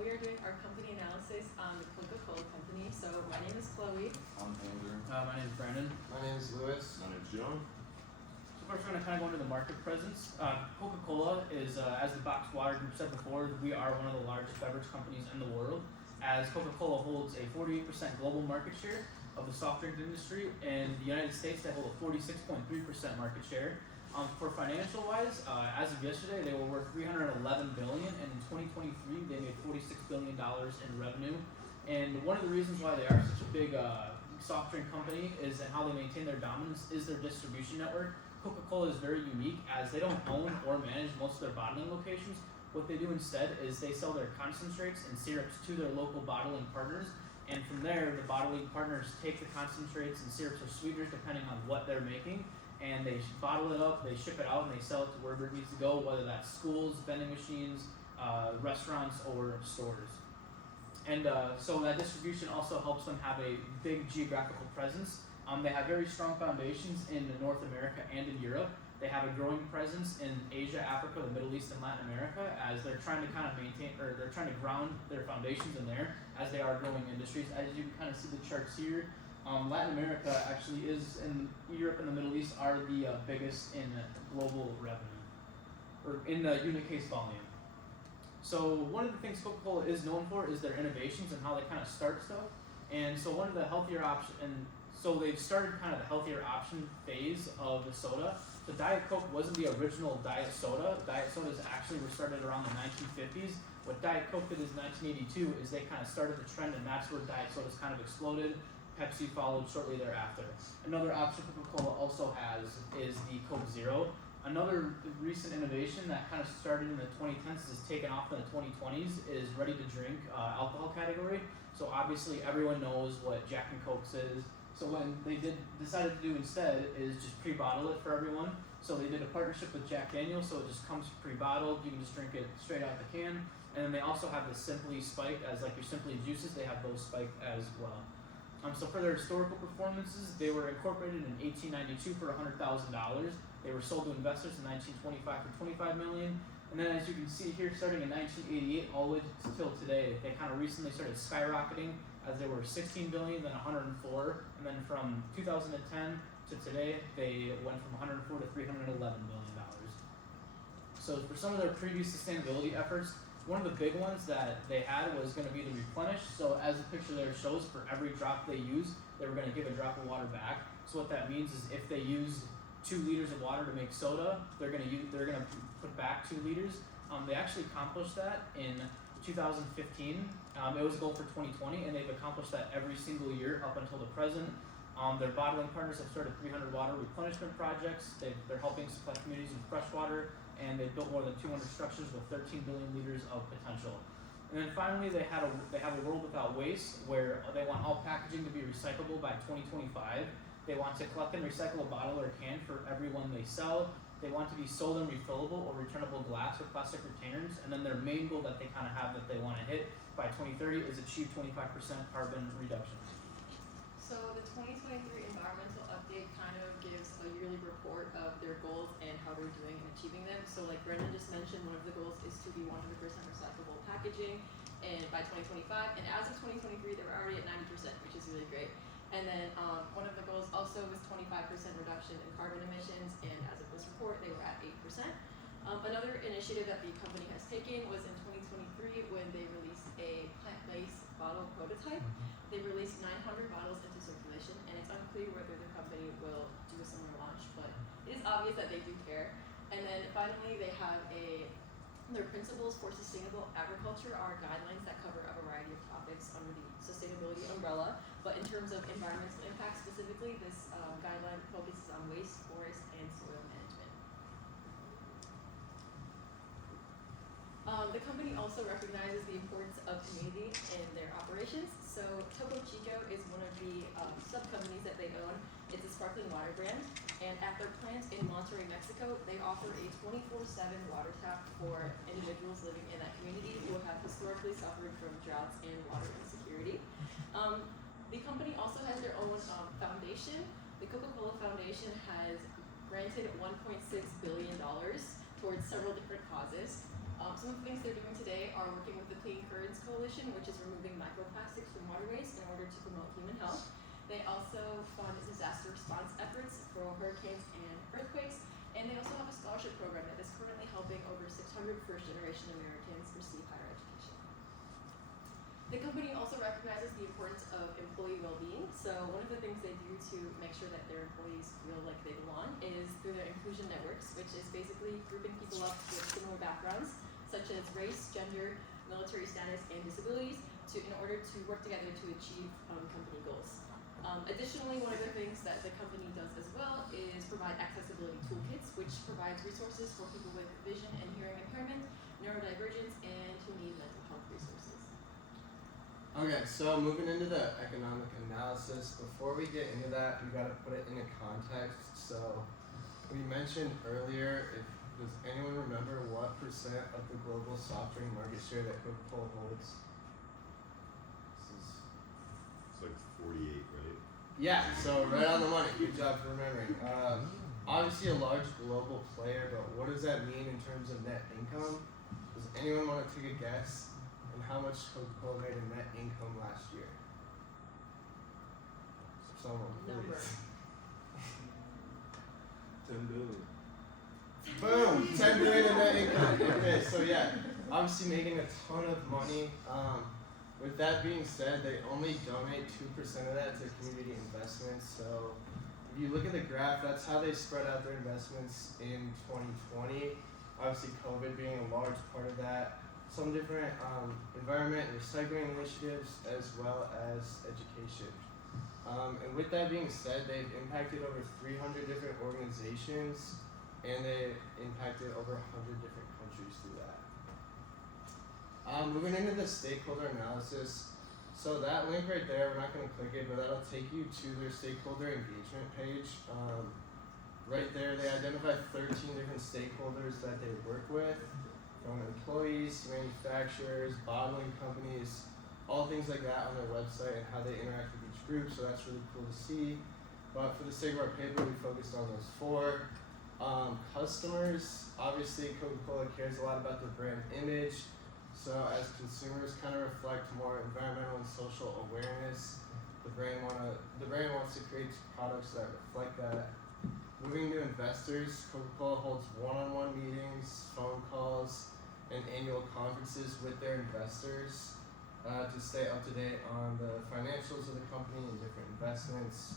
We are doing our company analysis on the Coca-Cola Company. So my name is Chloe. I'm Andrew. My name is Brandon. My name is Lewis. My name's John. So first we're going to kind of go into the market presence. Coca-Cola is, as the Box Water Group said before, we are one of the largest beverage companies in the world, as Coca-Cola holds a 48% global market share of the soft drink industry. In the United States, they hold a 46.3% market share. For financial wise, as of yesterday, they were worth $311 billion, and in 2023, they made $46 billion in revenue. And one of the reasons why they are such a big soft drink company is and how they maintain their dominance is their distribution network. Coca-Cola is very unique as they don't own or manage most of their bottling locations. What they do instead is they sell their concentrates and syrups to their local bottling partners. And from there, the bottling partners take the concentrates and syrups or sweeteners depending on what they're making, and they bottle it up, they ship it out, and they sell it to wherever it needs to go, whether that's schools, vending machines, restaurants, or stores. And so that distribution also helps them have a big geographical presence. They have very strong foundations in North America and in Europe. They have a growing presence in Asia, Africa, the Middle East, and Latin America, as they're trying to kind of maintain, or they're trying to ground their foundations in there as they are growing industries. As you can kind of see the charts here, Latin America actually is, in Europe and the Middle East are the biggest in global revenue, or in the unit case volume. So one of the things Coca-Cola is known for is their innovations and how they kind of start stuff. And so one of the healthier options, and so they've started kind of the healthier option phase of the soda. So Diet Coke wasn't the original Diet Soda. Diet sodas actually were started around the 1950s. What Diet Coke did in 1982 is they kind of started the trend, and that's where Diet sodas kind of exploded. Pepsi followed shortly thereafter. Another option Coca-Cola also has is the Coke Zero. Another recent innovation that kind of started in the 2010s is taken off in the 2020s is ready-to-drink alcohol category. So obviously everyone knows what Jack and Coke is. So when they decided to do instead is just pre-bottle it for everyone. So they did a partnership with Jack Daniel's, so it just comes pre-bottled. You can just drink it straight out the can. And then they also have the Simply Spiked, as like your Simply juices, they have those spiked as well. So for their historical performances, they were incorporated in 1892 for $100,000. They were sold to investors in 1925 for $25 million. And then as you can see here, starting in 1988 all the way till today, they kind of recently started skyrocketing as they were 16 billion, then 104, and then from 2010 to today, they went from 104 to $311 billion. So for some of their previous sustainability efforts, one of the big ones that they had was going to be the replenish. So as the picture there shows, for every drop they use, they were going to give a drop of water back. So what that means is if they use 2 liters of water to make soda, they're going to put back 2 liters. They actually accomplished that in 2015. It was a goal for 2020, and they've accomplished that every single year up until the present. Their bottling partners have started 300 water replenishment projects. They're helping supply communities with fresh water, and they've built more than 200 structures with 13 billion liters of potential. And then finally, they have a world without waste, where they want all packaging to be recyclable by 2025. They want to collect and recycle a bottle or can for every one they sell. They want to be sold in refillable or returnable glass or plastic retainers. And then their main goal that they kind of have that they want to hit by 2030 is achieve 25% carbon reduction. So the 2023 environmental update kind of gives a yearly report of their goals and how they're doing in achieving them. So like Brendan just mentioned, one of the goals is to be 100% recyclable packaging and by 2025. And as of 2023, they were already at 90%, which is really great. And then one of the goals also was 25% reduction in carbon emissions, and as of this report, they were at 8%. Another initiative that the company has taken was in 2023 when they released a plant-based bottle prototype. They released 900 bottles into circulation, and it's unclear whether the company will do a similar launch, but it is obvious that they do care. And then finally, they have their principles for sustainable agriculture are guidelines that cover a variety of topics under the sustainability umbrella. But in terms of environmental impact specifically, this guideline focuses on waste, forest, and soil management. The company also recognizes the importance of community in their operations. So Topo Chico is one of the sub-companies that they own. It's a sparkling water brand. And at their plant in Monterrey, Mexico, they offer a 24/7 water tap for individuals living in that community who have historically suffered from droughts and water insecurity. The company also has their own foundation. The Coca-Cola Foundation has granted $1.6 billion towards several different causes. Some of the things they're doing today are working with the Clean Currents Coalition, which is removing microplastics from waterways in order to promote human health. They also fund disaster response efforts for hurricanes and earthquakes, and they also have a scholarship program that is currently helping over 600 first-generation Americans receive higher education. The company also recognizes the importance of employee well-being, so one of the things they do to make sure that their employees feel like they belong is through their inclusion networks, which is basically grouping people up with similar backgrounds, such as race, gender, military status, and disabilities, in order to work together to achieve company goals. Additionally, one of the things that the company does as well is provide accessibility toolkits, which provides resources for people with vision and hearing impairment, neurodivergence, and who need mental health resources. Okay, so moving into the economic analysis, before we get into that, we gotta put it in a context. So we mentioned earlier, does anyone remember what % of the global soft drink market share that Coca-Cola holds? It's like 48, right? Yeah, so right on the money. Good job for remembering. Obviously a large global player, but what does that mean in terms of net income? Does anyone want to take a guess on how much Coca-Cola made in net income last year? Someone, Number. please. 10 billion. Boom! 10 billion in net income. Okay, so yeah, obviously making a ton of money. With that being said, they only donate 2% of that to community investments. So if you look at the graph, that's how they spread out their investments in 2020. Obviously, COVID being a large part of that. Some different environment and recycling initiatives, as well as education. And with that being said, they've impacted over 300 different organizations, and they impacted over 100 different countries through that. Moving into the stakeholder analysis, so that link right there, we're not going to click it, but that'll take you to their stakeholder engagement page. Right there, they identify 13 different stakeholders that they work with, from employees, manufacturers, bottling companies, all things like that on their website and how they interact with each group, so that's really cool to see. But for the sake of our paper, we focused on those 4. Customers, obviously Coca-Cola cares a lot about the brand image. So as consumers kind of reflect more environmental and social awareness, the brand wants to create products that reflect that. Moving to investors, Coca-Cola holds one-on-one meetings, phone calls, and annual conferences with their investors to stay up to date on the financials of the company and different investments.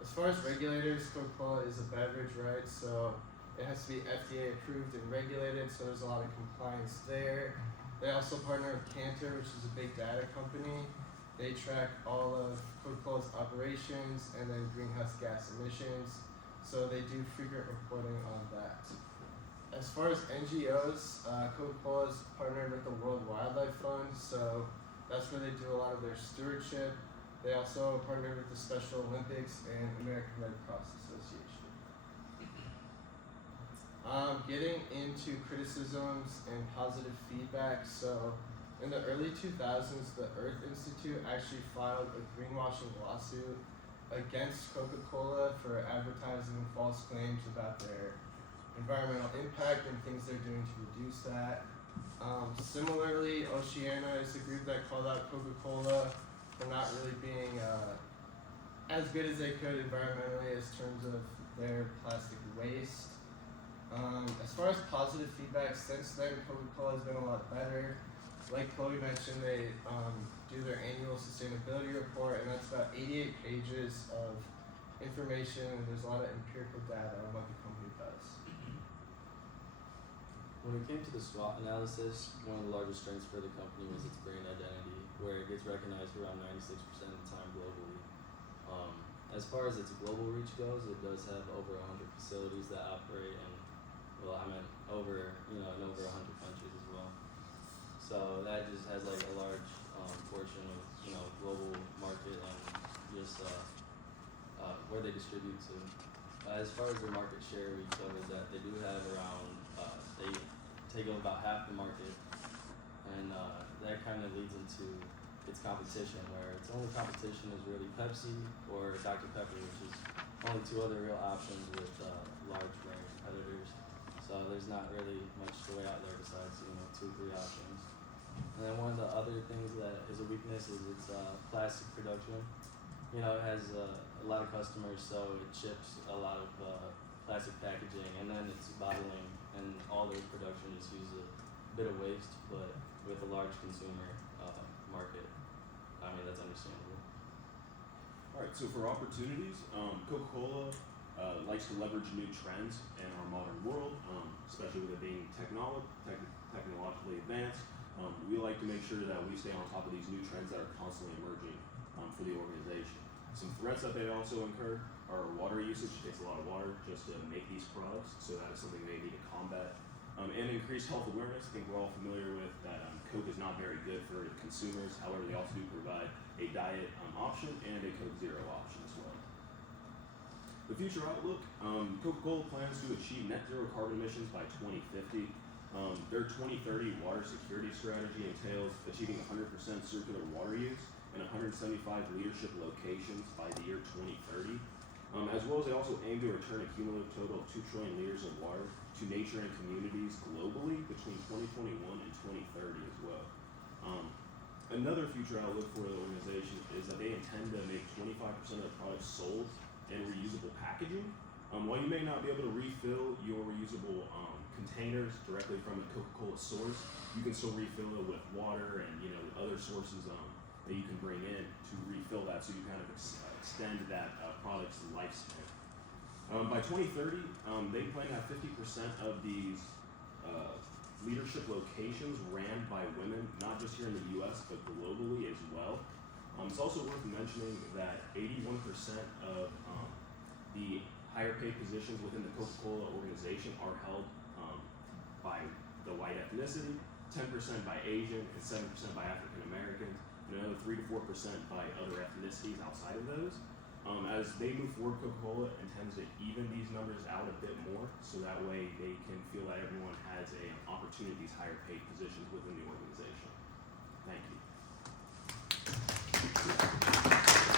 As far as regulators, Coca-Cola is a beverage, right? So it has to be FDA approved and regulated, so there's a lot of compliance there. They also partner with Kantar, which is a big data company. They track all of Coca-Cola's operations and then greenhouse gas emissions, so they do frequent reporting on that. As far as NGOs, Coca-Cola is partnered with the World Wildlife Fund, so that's where they do a lot of their stewardship. They also partner with the Special Olympics and American Red Cross Association. Getting into criticisms and positive feedback. So in the early 2000s, the Earth Institute actually filed a greenwashing lawsuit against Coca-Cola for advertising false claims about their environmental impact and things they're doing to reduce that. Similarly, Oceana is a group that called out Coca-Cola for not really being as good as they could environmentally as terms of their plastic waste. As far as positive feedback, since then Coca-Cola has been a lot better. Like Chloe mentioned, they do their annual sustainability report, and that's about 88 pages of information, and there's a lot of empirical data on what the company does. When it came to the SWOT analysis, one of the largest strengths for the company was its brand identity, where it gets recognized around 96% of the time globally. As far as its global reach goes, it does have over 100 facilities that operate in, over 100 countries as well. So that just has like a large portion of global market and just where they distribute to. As far as their market share, we covered that they do have around they take up about half the market, and that kind of leads into its competition, where its only competition is really Pepsi or Dr. Pepper, which is only 2 other real options with large brand competitors. So there's not really much to weigh out there besides 2-3 options. And then one of the other things that is a weakness is its plastic production. You know, it has a lot of customers, so it ships a lot of plastic packaging, and then its bottling and all their production just uses a bit of waste, but with a large consumer market, I mean, that's understandable. Alright, so for opportunities, Coca-Cola likes to leverage new trends in our modern world, especially with it being technologically advanced. We like to make sure that we stay on top of these new trends that are constantly emerging for the organization. Some threats that they also incur are water usage. It takes a lot of water just to make these products, so that is something they need to combat. And increased health awareness. I think we're all familiar with that Coke is not very good for consumers. However, they also do provide a diet option and a Coke Zero option as well. The future outlook, Coca-Cola plans to achieve net zero carbon emissions by 2050. Their 2030 water security strategy entails achieving 100% circular water use and 175 leadership locations by the year 2030. As well as they also aim to return a cumulative total of 2 trillion liters of water to nature and communities globally between 2021 and 2030 as well. Another future outlook for the organization is that they intend to make 25% of the products sold in reusable packaging. While you may not be able to refill your reusable containers directly from a Coca-Cola source, you can still refill it with water and other sources that you can bring in to refill that, so you kind of extend that product's lifespan. By 2030, they plan to have 50% of these leadership locations ran by women, not just here in the U.S., but globally as well. It's also worth mentioning that 81% of the higher paid positions within the Coca-Cola organization are held by the white ethnicity, 10% by Asian, and 7% by African Americans, and another 3 to 4% by other ethnicities outside of those. As they move forward, Coca-Cola intends to even these numbers out a bit more, so that way they can feel that everyone has an opportunity at these higher paid positions